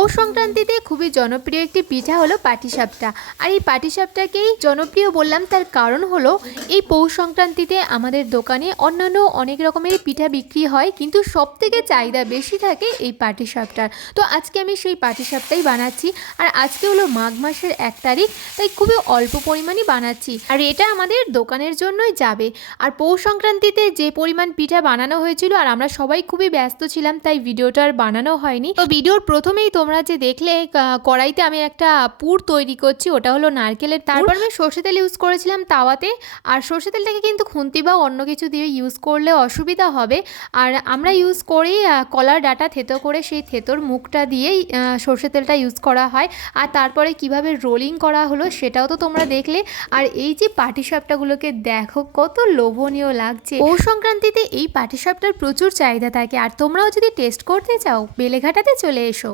পৌষ সংক্রান্তিতে খুবই জনপ্রিয় একটি পিঠা হলো পাটিসাপটা। আর এই পাটিসাপটাকেই জনপ্রিয় বললাম তার কারণ হলো এই পৌষ সংক্রান্তিতে আমাদের দোকানে অন্যান্য অনেক রকমের পিঠা বিক্রি হয়, কিন্তু সবথেকে চাহিদা বেশি থাকে এই পাটিসাপটার। তো আজকে আমি সেই পাটিসাপটাই বানাচ্ছি। আর আজকে হলো মাঘ মাসের 1 তারিখ, তাই খুবই অল্প পরিমাণই বানাচ্ছি। আর এটা আমাদের দোকানের জন্যই যাবে। আর পৌষ সংক্রান্তিতে যে পরিমাণ পিঠা বানানো হয়েছিল আর আমরা সবাই খুবই ব্যস্ত ছিলাম, তাই ভিডিওটা আর বানানো হয়নি। তো ভিডিওর প্রথমেই তোমরা যে দেখলে কড়াইতে আমি একটা পুর তৈরি করছি, ওটা হলো নারকেলের। তারপর আমি সর্ষে তেল ইউজ করেছিলাম তাওয়াতে। আর সর্ষে তেলটাকে কিন্তু খুন্তি বা অন্য কিছু দিয়ে ইউজ করলে অসুবিধা হবে। আর আমরা ইউজ করি কলার ডাঁটা থেতো করে, সেই থেতোর মুখটা দিয়েই সর্ষে তেলটা ইউজ করা হয়। আর তারপরে কিভাবে রোলিং করা হলো সেটাও তো তোমরা দেখলে। আর এই যে পাটিসাপটাগুলোকে দেখো কত লোভনীয় লাগছে। পৌষ সংক্রান্তিতে এই পাটিসাপটার প্রচুর চাহিদা থাকে। আর তোমরাও যদি টেস্ট করতে চাও বেলেঘাটাতে চলে এসো।